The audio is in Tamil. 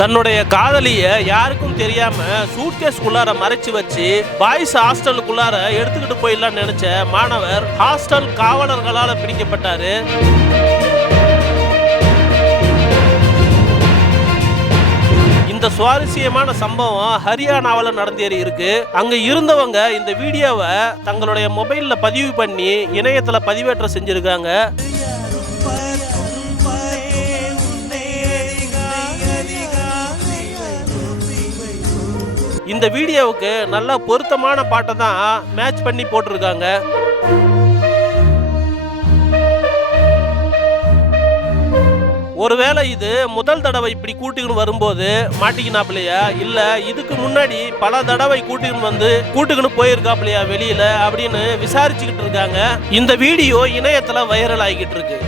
தன்னுடைய காதலிய யாருக்கும் தெரியாம சூட்கேஸ்குள்ளார மறைச்சு வச்சு பாய்ஸ் ஹாஸ்டலுக்குள்ளார எடுத்துக்கிட்டு போயிடலாம்னு நினைச்ச மாணவர் ஹாஸ்டல் காவலர்களால பிடிக்கப்பட்டாரு. இந்த சுவாரஸ்யமான சம்பவம் ஹரியானாவில் நடந்தேறி இருக்கு. அங்க இருந்தவங்க இந்த வீடியோவை தங்களுடைய மொபைல்ல பதிவு பண்ணி இணையத்துல பதிவேற்றம் செஞ்சிருக்காங்க. இந்த வீடியோவுக்கு நல்ல பொருத்தமான பாட்டை தான் மேட்ச் பண்ணி போட்டிருக்காங்க. ஒருவேளை இது முதல் தடவை இப்படி கூட்டிக்கின்னு வரும்போது மாட்டிக்கினாப்லையா இல்ல இதுக்கு முன்னாடி பல தடவை கூட்டிக்கின்னு வந்து கூட்டுக்குன்னு போயிருக்காப்லையா வெளியில அப்படின்னு விசாரிச்சுக்கிட்டு இருக்காங்க. இந்த வீடியோ இணையத்துல வைரல் ஆகிக்கிட்டு இருக்கு.